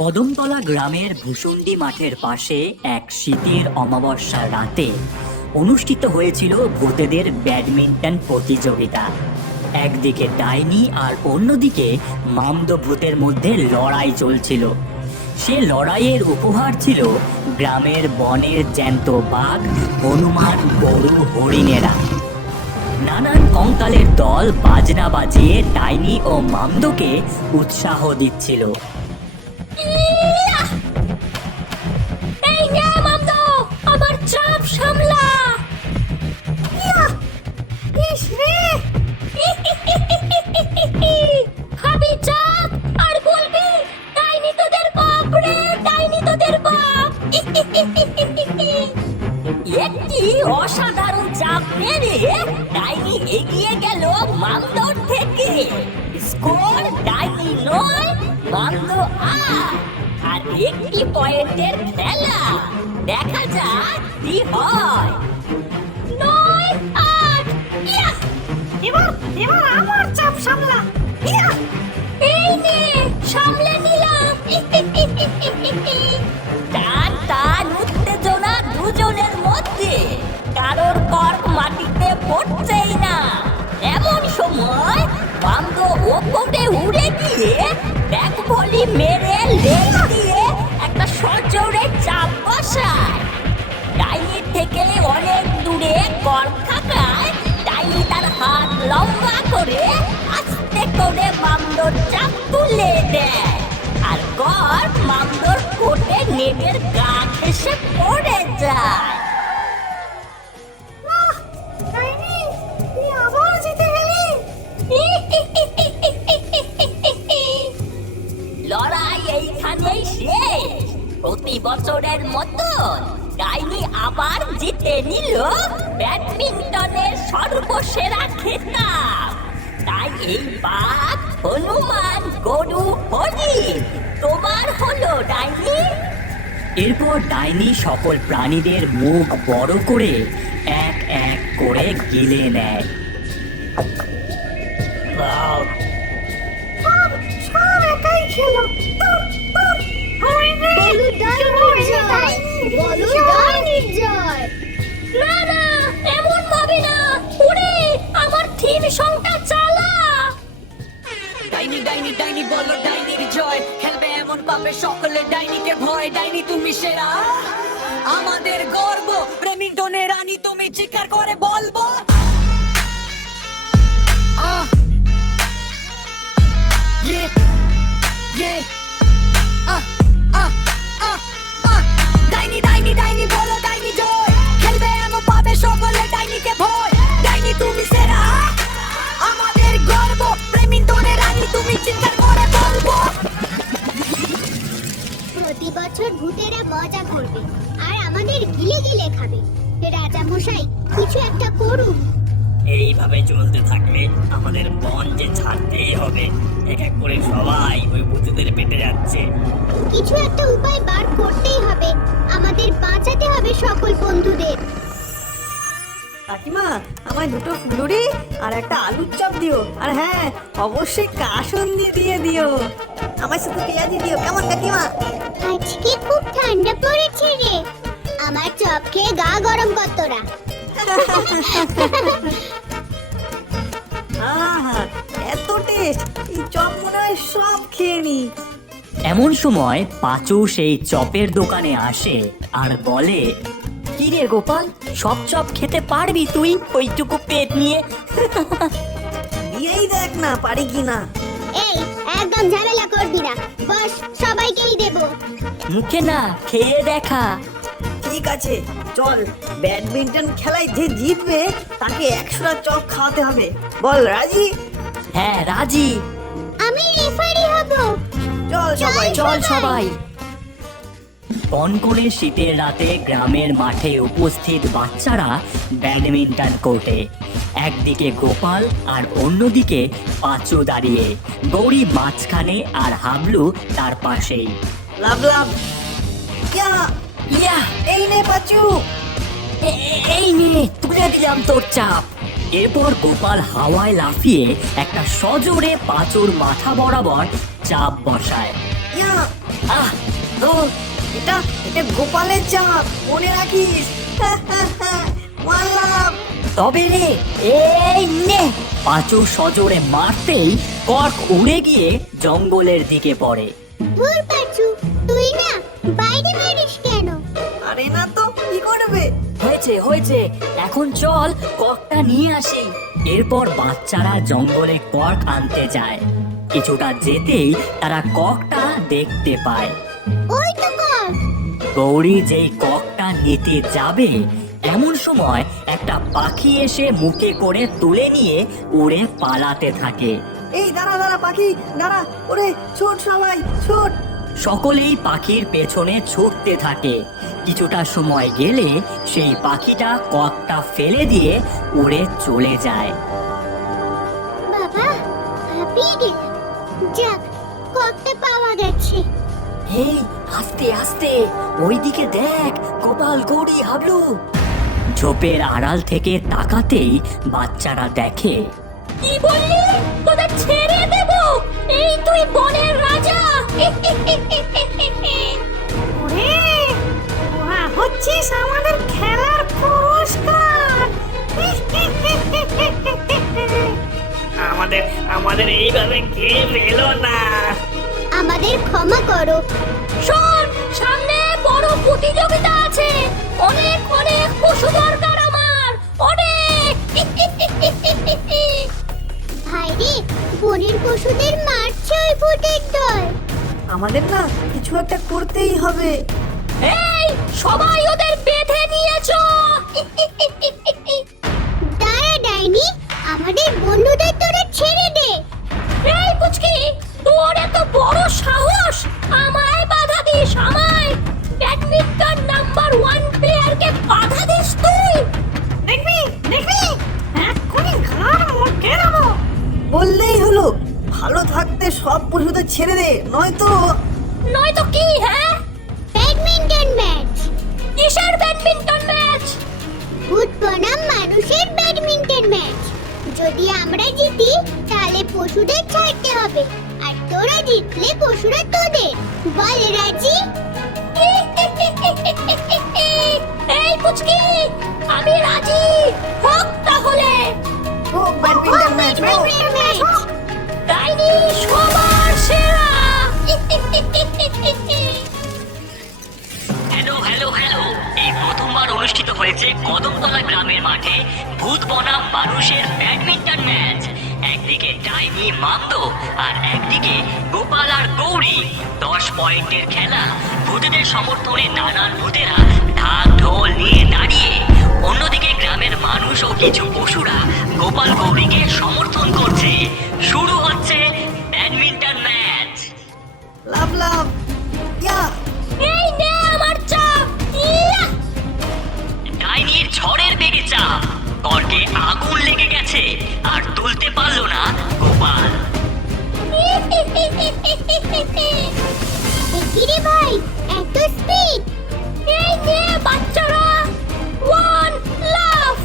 কদমতলা গ্রামের ভূষণ্ডী মাঠের পাশে এক শীতের অমাবস্যার রাতে অনুষ্ঠিত হয়েছিল ভূতেদের ব্যাডমিন্টন প্রতিযোগিতা। একদিকে ডাইনি আর অন্যদিকে মামদো ভূতের মধ্যে লড়াই চলছিল। সে লড়াইয়ের উপহার ছিল গ্রামের বনের জ্যান্ত বাঘ, হনুমান, গরু, হরিণেরা। নানান কঙ্কালের দল বাজনা বাজিয়ে ডাইনি ও মামদোকে উৎসাহ দিচ্ছিল। এই নে মামদো, আমার চাপ সামলা। ইস রে, খাবি চাপ আর বলবি ডাইনি তোদের বাপ রে, ডাইনি তোদের বাপ। একটি অসাধারণ চাপ মেরে ডাইনি এগিয়ে গেল মামদোর থেকে। স্কোর ডাইনি 9, মামদো 8। আর একটি পয়েন্টের খেলা, দেখা যাক কি হয়। 9-8। এবার আমার চাপ সামলা। এই নে, সামলে নিলাম। টান টান উত্তেজনা দুজনের মধ্যে, কারোর কর্ক মাটিতে পড়ছেই না। এমন সময় মামদো ওপরে উড়ে গিয়ে ব্যাক ভলি মেরে লেগ দিয়ে একটা সজোরে চাপ বসায়। ডাইনির থেকে অনেক দূরে কর্ক থাকায় ডাইনি তার হাত লম্বা করে আস্তে করে মামদোর চাপ তুলে দেয়। আর কর্ক মামদোর কোটে নেটের গা ঘেঁষে পড়ে যায়। লড়াই এইখানেই শেষ। প্রতি বছরের মতন ডাইনি আবার জিতে নিল ব্যাডমিন্টনের সর্বসেরা খেতাব। তাই এই বাঘ, হনুমান, গরু, হরিণ তোমার হলো ডাইনি। এরপর ডাইনি সকল প্রাণীদের মুখ বড় করে এক এক করে গিলে নেয়। না না, এমন ভাবে না। ওরে, আমার থিম সংটা চালা। ডাইনি ডাইনি ডাইনি বলো ডাইনির জয়, খেলবে এমন পাবে সকলে ডাইনিকে ভয়। ডাইনি তুমি সেরা, আমাদের গর্ব, ব্যাডমিন্টনের রানী তুমি, চিৎকার করে বলবো। ডাইনি ডাইনি ডাইনি বলো ডাইনি জয়, খেলবে এমন পাবে সকলে ডাইনিকে ভয়। ডাইনি তুমি সেরা, আমাদের গর্ব, ব্যাডমিন্টনের রানী তুমি, চিৎকার করে বলবো। প্রতি বছর ভূতেরা মজা করবে আর আমাদের গিলে গিলে খাবে। রাজা মশাই, কিছু একটা করুন। এইভাবে চলতে থাকলে আমাদের বন যে ছাড়তেই হবে। এক এক করে সবাই ওই ভূতেদের পেটে যাচ্ছে। কিছু একটা উপায় বার করতেই হবে। আমাদের বাঁচাতে হবে সকল বন্ধুদের। কাকিমা, আমায় দুটো ফুলুরি আর একটা আলুর চপ দিও। আর হ্যাঁ, অবশ্যই কাসুন্দি দিয়ে দিও। আমার শুধু পেঁয়াজি দিও, কেমন কাকিমা? আজকে খুব ঠান্ডা পড়েছে রে। আমার চপ খেয়ে গা গরম কর তোরা। আহা, এত টেস্ট! এই চপ মনে হয় সব খেয়ে নি। এমন সময় পাঁচু সেই চপের দোকানে আসে আর বলে, কি রে গোপাল, সব চপ খেতে পারবি তুই ওইটুকু পেট নিয়ে? দিয়েই দেখ না পারি কিনা। এই, একদম ঝামেলা করবি না। বস, সবাইকেই দেব। মুখে না, খেয়ে দেখা। ঠিক আছে, চল। ব্যাডমিন্টন খেলায় যে জিতবে তাকে 100টা চপ খাওয়াতে হবে। বল রাজি? হ্যাঁ, রাজি। আমি রেফারি হব। চল সবাই। চল সবাই। পণ করে শীতের রাতে গ্রামের মাঠে উপস্থিত বাচ্চারা ব্যাডমিন্টন কোর্টে। একদিকে গোপাল আর অন্যদিকে পাঁচু দাঁড়িয়ে, গৌরী মাঝখানে আর হাবলু তার পাশেই। লাভ লাভ। ইয়া ইয়া, এই নে পাচু। এই নে, তুলে দিলাম তোর চাপ। এরপর গোপাল হাওয়ায় লাফিয়ে একটা সজোরে পাঁচুর মাথা বরাবর চাপ বসায়। ইয়া আহ তো এটা এটা গোপালের চাপ, মনে রাখিস। মারলাম। তবে রে, এই নে। পাঁচু সজোরে মারতেই কর্ক উড়ে গিয়ে জঙ্গলের দিকে পড়ে। ধুর পাচু, তুই না বাইরে মারিস কেন? আরে না তো কি করবে? হয়েছে হয়েছে, এখন চল কর্কটা নিয়ে আসি। এরপর বাচ্চারা জঙ্গলে কর্ক আনতে যায়। কিছুটা যেতেই তারা কর্কটা দেখতে পায়। ওই তো কর। গৌরী যেই কর্কটা নিতে যাবে এমন সময় একটা পাখি এসে মুখে করে তুলে নিয়ে উড়ে পালাতে থাকে। এই দাঁড়া দাঁড়া পাখি, দাঁড়া। ওরে ছোট, সবাই ছোট। সকলেই পাখির পেছনে ছুটতে থাকে। কিছুটা সময় গেলে সেই পাখিটা কর্কটা ফেলে দিয়ে উড়ে চলে যায়। বাবা, হাঁপিয়ে গেলাম। যাক, কর্কটা পাওয়া গেছে। এই আস্তে আস্তে, ওইদিকে দেখ, গোপাল, গৌরী, হাবলু। ঝোপের আড়াল থেকে তাকাতেই বাচ্চারা দেখে কি বললি? তোদের ছেড়ে দেব? এই তুই বনের রাজা। ওরে, ওরা হচ্ছিস আমাদের খেলার পুরস্কার। আমাদের আমাদের এইভাবে গেম এলো না। আমাদের ক্ষমা করো। শোন, সামনে বড় প্রতিযোগিতা আছে। অনেক অনেক পশু দরকার আমার, অনেক। ভাইরে, বনের পশুদের মারছে ওই ভূতের দল। আমাদের না কিছু একটা করতেই হবে। এই সবাই ওদের বেঁধে নিয়েছো। দাঁড়া ডাইনি, আমাদের বন্ধুদের তোরা ছেড়ে দে। এই পুচকি, তোর এত বড় সাহস, আমায় বাধা দিস? আমায়, ব্যাডমিন্টন নাম্বার 1 প্লেয়ারকে বাধা দিস তুই? দেখবি দেখবি, এক্ষুনি ঘাড় মোটকে দেবো। বললেই হলো, ভালো থাকতে সব পশুদের ছেড়ে দে, নয়তো। নয়তো কি? হ্যাঁ, ব্যাডমিন্টন ম্যাচ। কিসের ব্যাডমিন্টন ম্যাচ? ভূত বনাম মানুষের ব্যাডমিন্টন ম্যাচ। যদি আমরা জিতি তাহলে পশুদের ছাড়তে হবে, আর তোরা জিতলে পশুরা তোদের। বল রাজি? এই পুচকি, আমি রাজি। হোক তাহলে। ও ব্যাডমিন্টন ম্যাচ, ও। Badminton match. ডাইনি সবার সেরা। হ্যালো হ্যালো হ্যালো, এই প্রথমবার অনুষ্ঠিত হয়েছে কদমতলা গ্রামের মাঠে ভূত বনাম মানুষের ব্যাডমিন্টন ম্যাচ। একদিকে ডাইনি মামদ আর একদিকে গোপাল আর গৌরী। 10 পয়েন্টের খেলা। ভূতেদের সমর্থনে নানান ভূতেরা ঢাক ঢোল নিয়ে দাঁড়িয়ে। অন্যদিকে গ্রামের মানুষ ও কিছু পশুরা গোপাল গৌরীকে সমর্থন করছে। শুরু হচ্ছে ব্যাডমিন্টন ম্যাচ। লাভ লাভ। ইয়া। এই নে আমার চাপ। ইয়া! ডাইনির ঝড়ের বেগে চাপ। কর্কে আগুন লেগে গেছে আর তুলতে পারলো না গোপাল। কিরে ভাই, এত স্পিড! এই নে বাচ্চারা, 1 লাফ।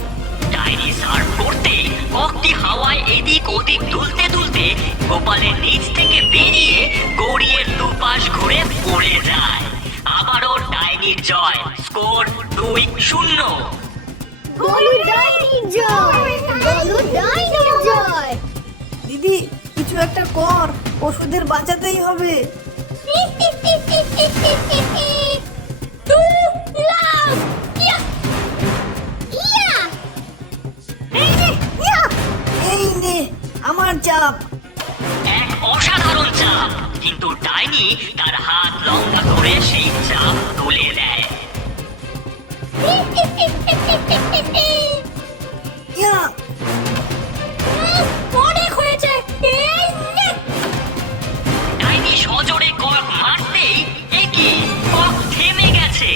ডাইনি সার্ভ করতে ককটি হাওয়ায় এদিক ওদিক দুলতে দুলতে গোপালের নিচ থেকে বেরিয়ে গৌরীর দুপাশ ঘুরে পড়ে যায়। আবারও ডাইনির জয়। স্কোর 2-0। বলো ডাইনির জয়! বলো ডাইনির জয়! দিদি, কিছু একটা কর, পশুদের বাঁচাতেই হবে। 2 লাফ। ইয়া! ইয়া! এই নে আমার চাপ। এক অসাধারণ চাপ, কিন্তু ডাইনি তার হাত লম্বা করে সেই চাপ তুলে দেয়। ইয়া। অনেক হয়েছে। এই নে। ডাইনি সজোরে কর্ক মারতেই কি কর্ক থেমে গেছে।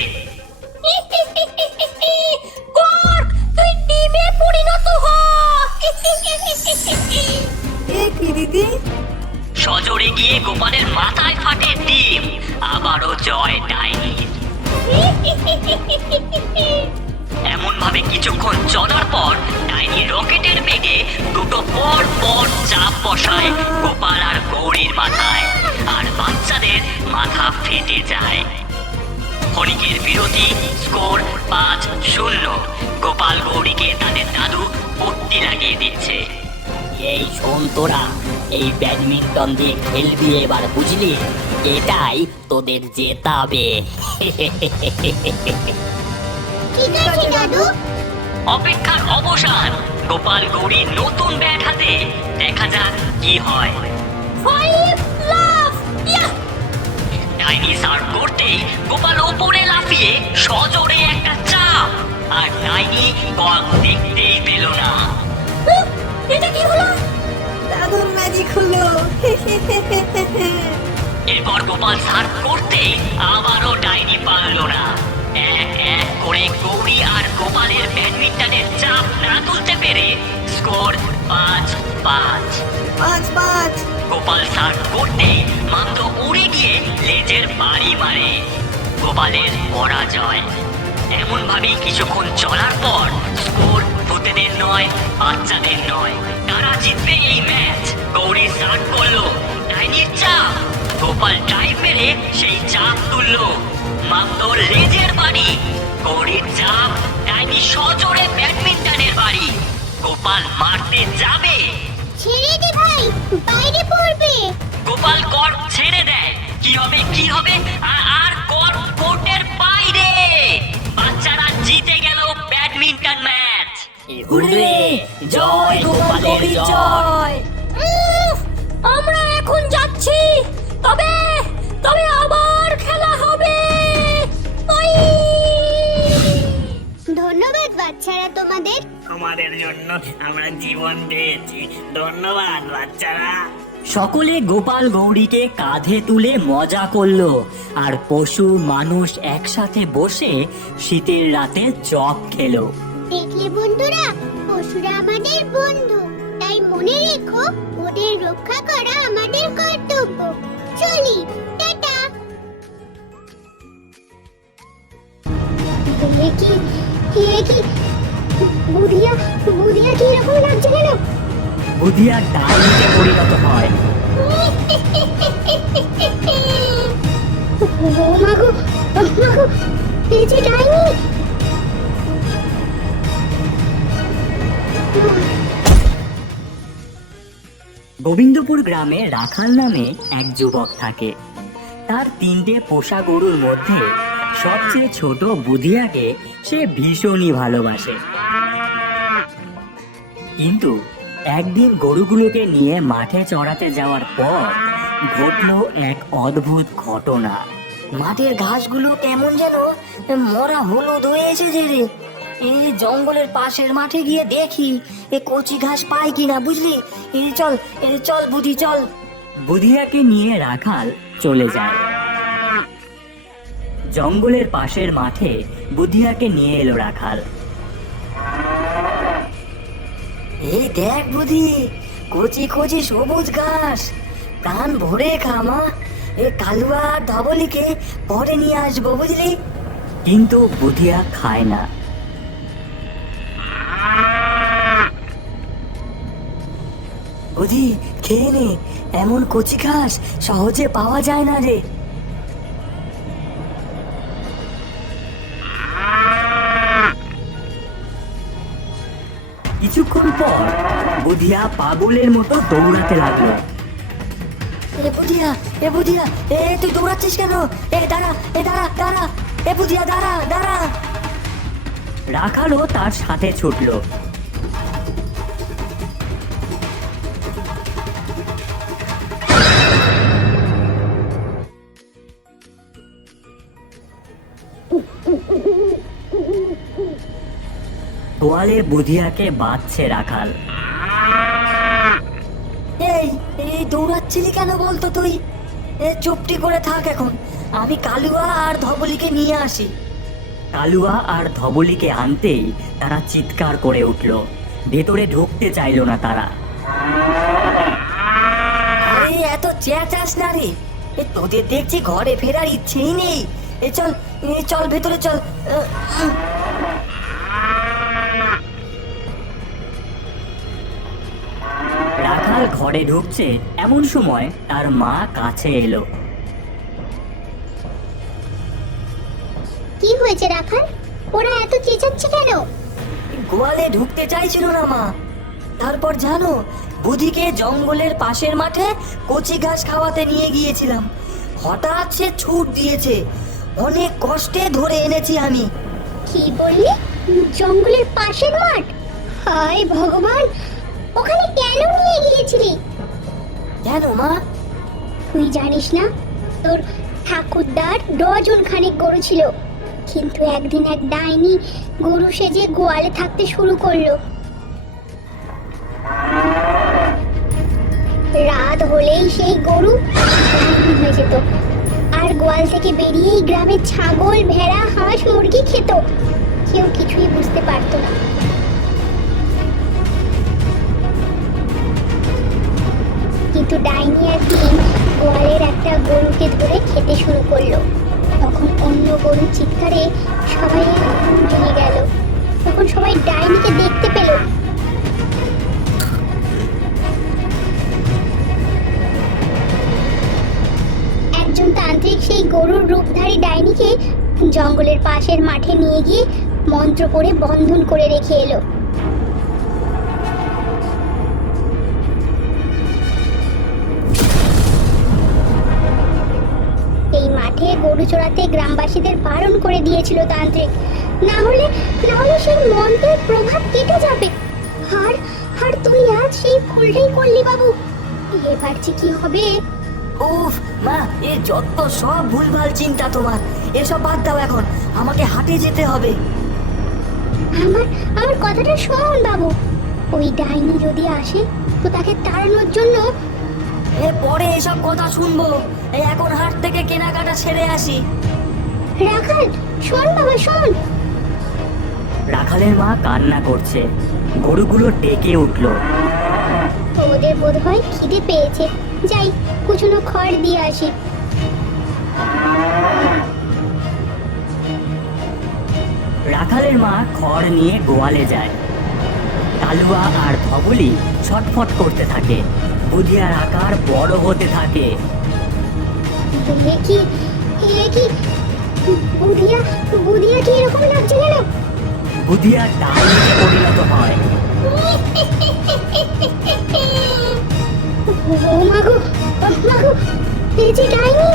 কর্ক, তুই টিমে পরিণত হ। এ কি দিদি? সজোরে গিয়ে গোপালের মাথায় ফাটে ডিম। আবারও জয় ডাইনির। এমন ভাবে কিছুক্ষণ চলার পর ডাইনি রকেটের বেগে দুটো পর পর চাপ বসায় গোপাল আর গৌরীর মাথায়, আর বাচ্চাদের মাথা ফেটে যায়। ক্ষণিকের বিরতি, স্কোর 5-0। গোপাল গৌরীকে তাদের দাদু পট্টি লাগিয়ে দিচ্ছে। এই শোন তোরা, এই ব্যাডমিন্টন দিয়ে খেলবি এবার, বুঝলি? এটাই তোদের জেতাবে। ঠিক আছে দাদু। অপেক্ষার অবসান। গোপাল গৌরী নতুন ব্যাট হাতে, দেখা যাক কি হয়। ডাইনি সার্ভ করতেই গোপাল ওপরে লাফিয়ে সজোরে একটা চাপ, আর ডাইনি বল দেখতেই পেল না। এটা কি হলো? দাদুর ম্যাজিক হলো। এরপর গোপাল সার্ভ করতে আবারও ডাইনি পারল না। এক এক করে গৌরী আর গোপালের ব্যাডমিন্টনের চাপ না তুলতে পেরে স্কোর 5-5। 5-5। গোপাল সার্ভ করতে মাত্র উড়ে গিয়ে লেজের বাড়ি মারে। গোপালের পরাজয়। এমন ভাবে কিছুক্ষণ চলার পর স্কোর ভূতেদের নয়, বাচ্চাদের নয়, তারা জিতবে এই ম্যাচ। গৌরী সার্ভ করলো, ডাইনির চাপ। গোপাল টাইম মেরে সেই চাপ তুললো, মাত্র লেজের বাড়ি। গৌরীর চাপ, ডাইনি সজোরে ব্যাডমিন্টনের বাড়ি। গোপাল মারতে যাবে, ছেড়ে দে ভাই, বাইরে পড়বে। গোপাল কর্ক ছেড়ে দেয়। কি হবে কি হবে, আর কর্ক কোর্টের বাইরে। বাচ্চারা জিতে গেল ব্যাডমিন্টন ম্যাচ। হুররে! জয় গোপালের জয়! আমরা এখন যাচ্ছি, তবে তবে আবার খেলা হবে। ওই! ধন্যবাদ বাচ্চারা তোমাদের। তোমাদের জন্য আমরা জীবন দিয়েছি। ধন্যবাদ বাচ্চারা। সকলে গোপাল গৌরীকে কাঁধে তুলে মজা করলো, আর পশু মানুষ একসাথে বসে শীতের রাতে চপ খেলো। দেখলে বন্ধুরা, পশুরা আমাদের বন্ধু, তাই মনে রেখো ওদের রক্ষা করা আমাদের কর্তব্য। চলি, টাটা। বুধিয়া কি এরকম লাগছে কেন? বুধিয়া ডাইনিতে পরিণত হয়। মাগো, এই যে ডাইনি। গোবিন্দপুর গ্রামে রাখাল নামে এক যুবক থাকে। তার 3টে পোষা গরুর মধ্যে সবচেয়ে ছোট বুধিয়াকে সে ভীষণই ভালোবাসে। কিন্তু একদিন গরুগুলোকে নিয়ে মাঠে চড়াতে যাওয়ার পর ঘটল এক অদ্ভুত ঘটনা। মাঠের ঘাসগুলো কেমন যেন মরা হলুদ হয়ে এসেছে রে। এই জঙ্গলের পাশের মাঠে গিয়ে দেখি এ কচি ঘাস পাই কিনা, বুঝলি? চল বুদ্ধি, চল। বুধিয়াকে নিয়ে রাখাল চলে যায়। জঙ্গলের পাশের মাঠে বুধিয়াকে নিয়ে এলো রাখাল। এই দেখ বুদ্ধি, কচি কচি সবুজ ঘাস, প্রাণ ভরে খামা। এ কালুয়া আর ধবলিকে পরে নিয়ে আসবো, বুঝলি? কিন্তু বুধিয়া খায় না। বুদ্ধি, খেয়ে নে, এমন কচি ঘাস সহজে পাওয়া যায় না রে। কিছুক্ষণ পর বুধিয়া পাগলের মতো দৌড়াতে লাগলো। এ বুধিয়া, তুই দৌড়াচ্ছিস কেন? দাঁড়া, এ বুধিয়া, দাঁড়া। রাখালও তার সাথে ছুটলো। তোয়ালে বুধিয়াকে বাঁধছে রাখাল। এই দৌড়াচ্ছিলি কেন বলতো তুই? চুপটি করে থাক এখন, আমি কালুয়া আর ধবলিকে নিয়ে আসি। কালুয়া আর ধবলিকে আনতেই তারা চিৎকার করে উঠল। ভেতরে ঢুকতে চাইল না তারা। আরে এত চেঁচাস না রে, তোদের দেখছি ঘরে ফেরার ইচ্ছেই নেই। চল ভেতরে চল। রাখাল ঘরে ঢুকছে এমন সময় তার মা কাছে এলো। কি হয়েছে রাখাল? ওরা এত চেঁচাচ্ছে কেন? গোয়ালে ঢুকতে চাইছিল না মা। তারপর জানো, বুধিকে জঙ্গলের পাশের মাঠে কচি ঘাস খাওয়াতে নিয়ে গিয়েছিলাম। হঠাৎ সে ছুট দিয়েছে। অনেক কষ্টে ধরে এনেছি আমি। কি বললি? জঙ্গলের পাশের মাঠ? হায় ভগবান, ওখানে কেন নিয়ে গিয়েছিলি? কেন মা? তুই জানিস না, তোর ঠাকুরদার ডজন খানিক গরু ছিল, কিন্তু একদিন এক ডাইনি গরু সেজে গোয়ালে থাকতে শুরু করলো। রাত হলেই সেই গরু ডাইনি হয়ে যেত, আর গোয়াল থেকে বেরিয়েই গ্রামের ছাগল, ভেড়া, হাঁস, মুরগি খেত। কেউ কিছুই বুঝতে পারতো না। কিন্তু ডাইনি একদিন গোয়ালের একটা গরুকে ধরে খেতে শুরু করলো। তখন অন্য গরুর চিৎকারে সবাই ভেঙে গেল। তখন সবাই ডাইনিকে দেখতে পেল। একজন তান্ত্রিক সেই গরুর রূপধারী ডাইনিকে জঙ্গলের পাশের মাঠে নিয়ে গিয়ে মন্ত্র করে বন্ধন করে রেখে এলো। এই মাঠে গরু চড়াতে গ্রামবাসীদের বারণ করে দিয়েছিল তান্ত্রিক, না হলে সেই মন্ত্রের প্রভাব কেটে যাবে। আর তুই আজ সেই ভুলটাই করলি বাবু। এবার যে কি হবে? উফ মা, এ যত সব ভুলভাল চিন্তা তোমার। এসব বাদ দাও এখন, আমাকে হাটে যেতে হবে। আমার কথাটা শোন বাবু, ওই ডাইনি যদি আসে তো তাকে তাড়ানোর জন্য এ পরে এসব কথা শুনবো। এই এখন হাট থেকে কেনাকাটা সেরে আসি। রাখাল, শোন বাবা শোন। রাখালের মা কান্না করছে। গরুগুলো ডেকে উঠলো। ওদের বোধহয় খিদে পেয়েছে, যাই কুচনো খড় দিয়ে আসি। রাখালের মা খড় নিয়ে গোয়ালে যায়। কালুয়া আর ধবলি ছটফট করতে থাকে। বুধিয়ার আকার বড় হতে থাকে। এ কি বুধিয়া কি এরকম লাগছে কেন? বুধিয়া ডাইনিতে পরিণত হয়। ও মাগো, এই যে ডাইনি!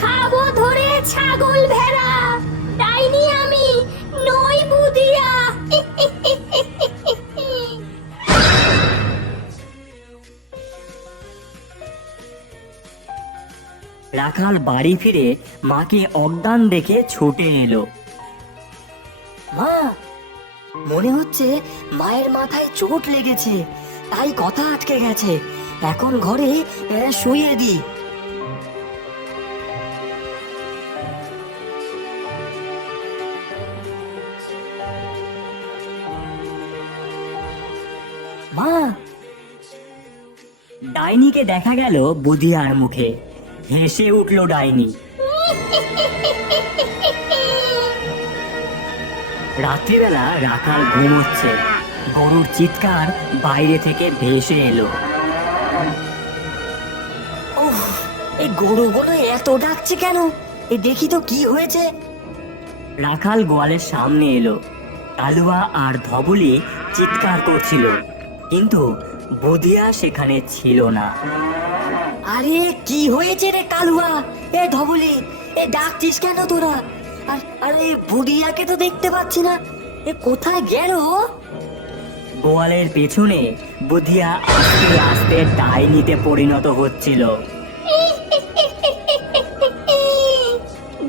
খাবো ধরে ছাগল, ভেড়া। ডাইনি আমি নই, বুধিয়া। রাখাল বাড়ি ফিরে মাকে অজ্ঞান দেখে ছুটে এলো। মা, মনে হচ্ছে মায়ের মাথায় চোট লেগেছে, তাই কথা আটকে গেছে। এখন ঘরে শুয়ে দি। মা, ডাইনিকে দেখা গেল বুধিয়ার মুখে। হেসে উঠলো ডাইনি। রাত্রিবেলা রাখাল ঘুমোচ্ছে। গরুর চিৎকার বাইরে থেকে ভেসে এলো। ওহ, এই গরুগুলো এত ডাকছে কেন? এ দেখি তো কি হয়েছে। রাখাল গোয়ালের সামনে এলো। কালুয়া আর ধবলি চিৎকার করছিল, কিন্তু বুধিয়া সেখানে ছিল না। আরে কি হয়েছে রে কালুয়া, এ ধবলি, এ ডাকছিস কেন তোরা? আরে বুধিয়াকে তো দেখতে পাচ্ছি না, এ কোথায় গেল? গোয়ালের পেছনে বুধিয়া আস্তে আস্তে ডাইনিতে পরিণত হচ্ছিল।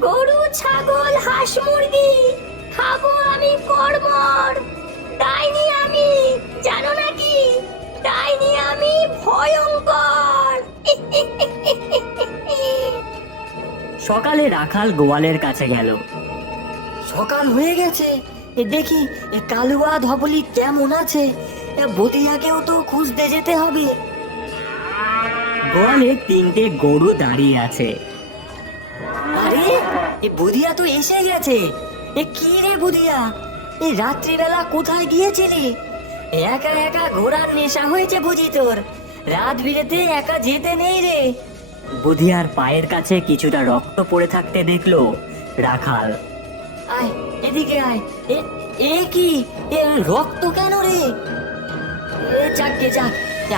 গরু, ছাগল, হাঁস, মুরগি খাবো আমি কড়মড়। ডাইনি আমি, জানো নাকি? ডাইনি আমি ভয়ঙ্কর। সকালে রাখাল গোয়ালের কাছে গেল। সকাল হয়ে গেছে, এ দেখি এ কালুয়া ধবলি কেমন আছে। এ বুধিয়াকেও তো খুঁজতে যেতে হবে। গোয়ালে 3টে গরু দাঁড়িয়ে আছে। আরে এ বুধিয়া তো এসে গেছে। এ কি রে বুধিয়া, এই রাত্রিবেলা কোথায় গিয়েছিলি? একা একা ঘোড়ার নেশা হয়েছে বুঝি তোর? রাত বিরেতে একা যেতে নেই রে। বুধিয়ার পায়ের কাছে কিছুটা রক্ত পড়ে থাকতে দেখলো রাখাল। আয় এদিকে আয়। এ কি? এ রক্ত কেন রে? যাকে যাক,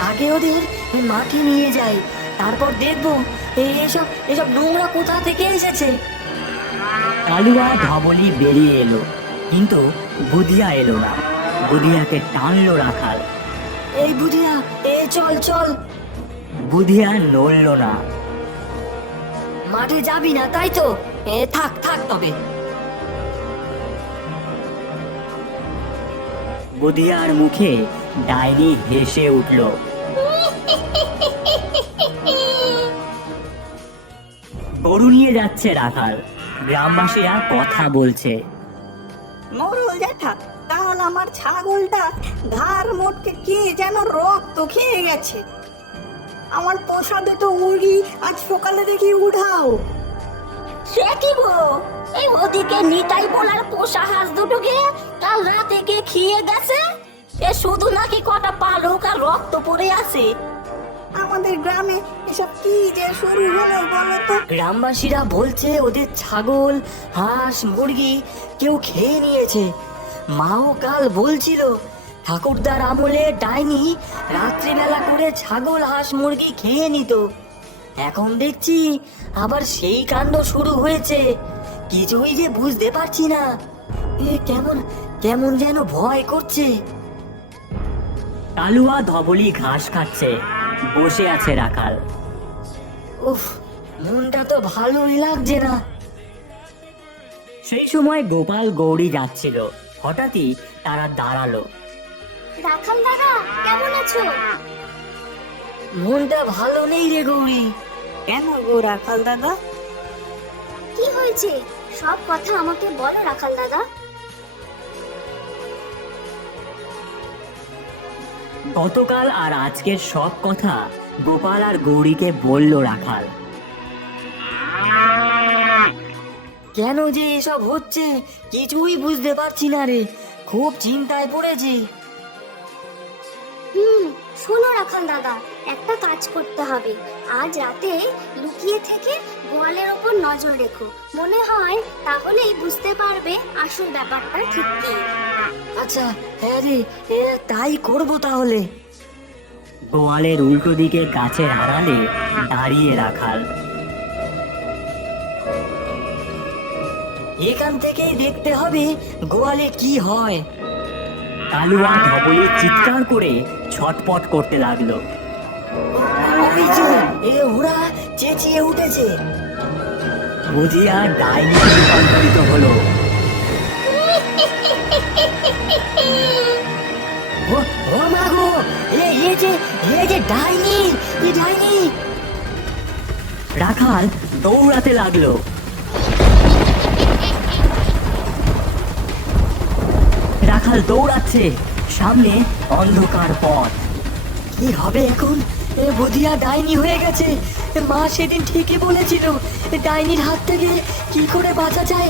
আগে ওদের মাঠে নিয়ে যাই, তারপর দেখবো এসব এসব নোংরা কোথা থেকে এসেছে। কালুয়া ধবলি বেরিয়ে এলো, কিন্তু বুধিয়া এলো না। বুধিয়াকে টানলো রাখাল। এই বুধিয়া, চল চল। বুধিয়া নড়ল না। মাঠে যাবি না তাই তো? থাক থাক তবে। বুধিয়ার মুখে ডাইনি হেসে উঠল। গরু নিয়ে যাচ্ছে রাখাল। গ্রামবাসীরা কথা বলছে। মোরল জ্যাঠা, কাল আমার ছাগলটা ঘাড় মোটকে কে যেন রক্ত খেয়ে গেছে। আমার পোষা দুটো মুরগি আজ সকালে দেখি উঠাও। সে কি গো? এই ওদিকে নিতাই বলার পোষা হাঁস দুটোকে কাল রাতে কে খেয়ে গেছে? এ শুধু নাকি কটা পালক আর রক্ত পড়ে আছে। আমাদের গ্রামে এসব কি যে শুরু হলো বলো তো? গ্রামবাসীরা বলছে ওদের ছাগল, হাঁস, মুরগি কেউ খেয়ে নিয়েছে। মাও কাল বলছিল ঠাকুরদার আমলে ডাইনি রাত্রিবেলা করে ছাগল, হাঁস, মুরগি খেয়ে নিত। এখন দেখছি আবার সেই কাণ্ড শুরু হয়েছে। কিছুই যে বুঝতে পারছি না। কেমন কেমন যেন ভয় করছে। কালুয়া ধবলি ঘাস খাচ্ছে, বসে আছে রাখাল। উফ, মনটা তো ভালোই লাগছে না। সেই সময় গোপাল গৌরী যাচ্ছিল। হঠাৎই তারা দাঁড়ালো। রাখাল দাদা, কেমন আছো? মনটা ভালো নেই রে গৌরী। কেন গো রাখাল দাদা? কি হয়েছে? সব কথা আমাকে বলো রাখাল দাদা। গতকাল আর আজকের সব কথা গোপাল আর গৌরীকে বলল রাখাল। কেন যে এসব হচ্ছে কিছুই বুঝতে পারছি না রে। খুব চিন্তায় পড়েছি। শোনো রাখাল দাদা, একটা কাজ করতে হবে। আজ রাতে লুকিয়ে থেকে গোয়ালের ওপর নজর রেখো। মনে হয় তাহলেই বুঝতে পারবে আসল ব্যাপারটা ঠিক কি। আচ্ছা, হ্যাঁ রে, তাই করবো তাহলে। গোয়ালের উল্টো দিকে গাছের আড়ালে দাঁড়িয়ে রাখাল। এখান থেকেই দেখতে হবে গোয়ালে কি হয়। কালুয়া ধবলি চিৎকার করে ছটপট করতে লাগলো। ওই যে, ওরা চেঁচিয়ে উঠেছে। বুধিয়া ডাইনিতে রূপান্তরিত হলো। ও মা গো, এ যে ডাইনি, ডাইনি। রাখাল দৌড়াতে লাগলো। রাখাল দৌড়াচ্ছে, সামনে অন্ধকার পথ। কি হবে এখন? বুধিয়া ডাইনি হয়ে গেছে। মা সেদিন ঠিকই বলেছিল ডাইনির হাত থেকে কি করে বাঁচা যায়।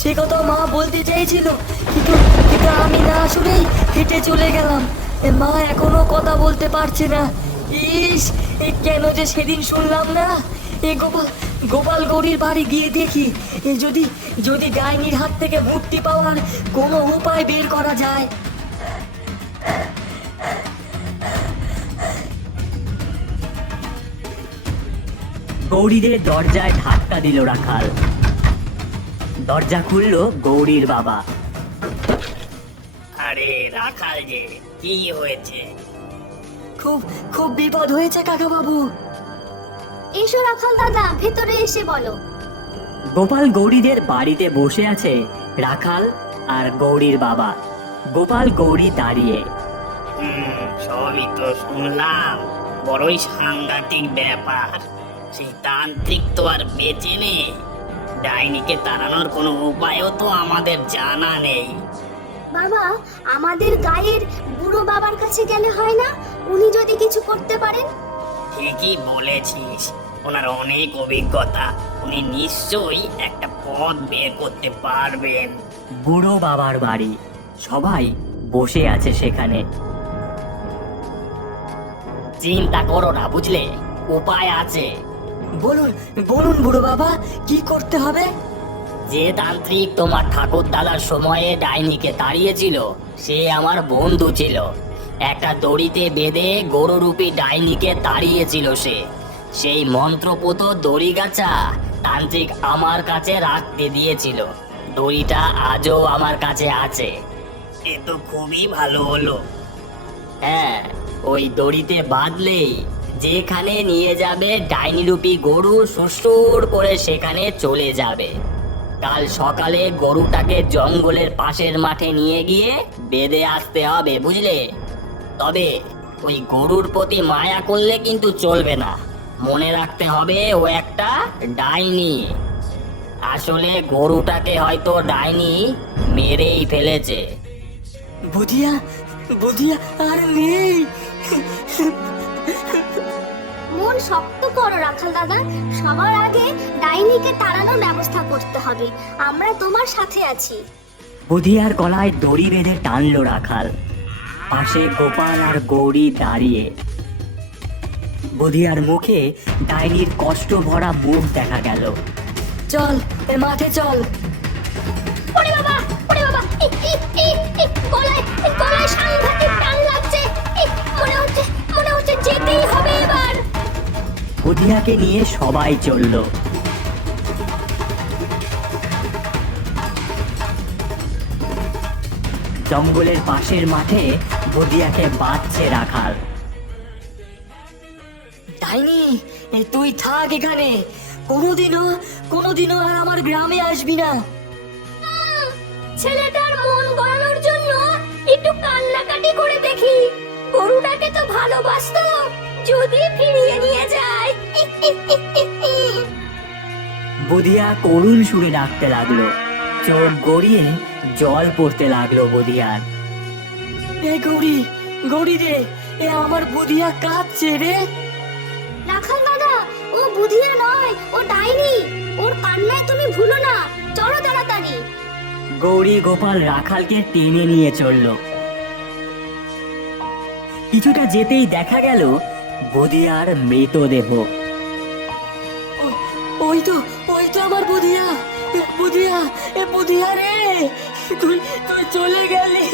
সে কথাও মা বলতে চেয়েছিল, কিন্তু আমি না শুনেই হেঁটে চলে গেলাম। মা এখনো কথা বলতে পারছে না। ইস, কেন যে সেদিন শুনলাম না। গোপাল গৌরীর বাড়ি গিয়ে দেখি যদি ডাইনির হাত থেকে মুক্তি পাওয়ার কোনো উপায় বের করা যায়। গৌরীদের দরজায় ধাক্কা দিল রাখাল। দরজা খুলল গৌরীর বাবা। আরে রাখাল যে, কি হয়েছে? খুব খুব বিপদ হয়েছে কাকা বাবু। এসো রাখাল দাদা, ভেতরে এসে বলো। গোপাল গৌরীদের বাড়িতে বসে আছে রাখাল আর গৌরীর বাবা। গোপাল গৌরী দাঁড়িয়ে। সবই তো শুনলাম, বড়ই সাংঘাতিক ব্যাপার। সেই তান্ত্রিক তো আর বেঁচে নেই। ডাইনিকে তাড়ানোর কোনো উপায়ও তো আমাদের জানা নেই। বাবা, আমাদের গায়ের বুড়ো বাবার কাছে গেলে হয় না? উনি যদি কিছু করতে পারেন। ঠিকই বলেছিস, ওনার অনেক অভিজ্ঞতা। উনি নিশ্চয়ই একটা পথ বের করতে পারবেন। বুড়ো বাবার বাড়ি। সবাই বসে আছে সেখানে। চিন্তা করো না, বুঝলে, উপায় আছে। বলুন বলুন বুড়ো বাবা, কি করতে হবে? যে তান্ত্রিক তোমার ঠাকুর দাদার সময়ে ডাইনিকে তাড়িয়েছিল সে আমার বন্ধু ছিল। একটা দড়িতে বেঁধে গরুরূপী ডাইনিকে তাড়িয়েছিল সে। সেই মন্ত্রপুত দড়ি গাছা তান্ত্রিক আমার কাছে রাখতে দিয়েছিল। দড়িটা আজও আমার কাছে আছে। এ তো খুবই ভালো হলো। হ্যাঁ, ওই দড়িতে বাঁধলেই যেখানে নিয়ে যাবে ডাইনিরূপী গরু সুসুর করে সেখানে চলে যাবে। কাল সকালে গরুটাকে জঙ্গলের পাশের মাঠে নিয়ে গিয়ে বেঁধে আসতে হবে, বুঝলে। তবে ওই গরুর প্রতি মায়া করলে কিন্তু চলবে না। মনে রাখতে হবে ও একটা ডাইনি। আসলে গরুটাকে হয়তো ডাইনি মেরেই ফেলেছে। বুধিয়া বুধিয়া আর নেই। মন শক্ত করো রাখাল দাদা, সবার আগে ডাইনিকে তাড়ানোর ব্যবস্থা করতে হবে। আমরা তোমার সাথে আছি। বুধিয়ার গলায় দড়ি বেঁধে টানলো রাখাল। পাশে গোপাল আর গৌরী দাঁড়িয়ে। বুধিয়ার মুখে ডাইনির কষ্ট ভরা মুখ দেখা গেল। চল, এ মাঠে চল। ওরে বাবা, ওরে বাবা, গলায় গলায় সাংঘাতিক টান লাগছে। মনে হচ্ছে যেতেই হবে এবার। বুধিয়াকে নিয়ে সবাই চলল। জঙ্গলের পাশের মাঠে বুধিয়াকে বাঁধছে রাখাল। ডাইনি, তুই থাক এখানে। কোনোদিনও আর আমার গ্রামে আসবি না। ছেলেটার মন গড়ানোর জন্য একটু কান্নাকাটি করে দেখি। গরুটাকে তো ভালোবাসতো, যদি ফিরিয়ে নিয়ে যায়। বুধিয়া করুণ সুরে ডাকতে লাগলো। চোখ গড়িয়ে জল পড়তে লাগলো বুধিয়ার। এ গৌরী, গৌরী রে, এ আমার বুধিয়া কাঁদছে রে। রাখাল দাদা, ও বুধিয়া নয়, ও ডাইনি। ওর কান্নায় তুমি ভুলো না। চলো তাড়াতাড়ি। গৌরী গোপাল রাখালকে টেনে নিয়ে চলল। কিছুটা যেতেই দেখা গেল বুধিয়ার মৃতদেহ। ওই তো আমার বুধিয়া। বুধিয়া রে, তুই চলে গেলি।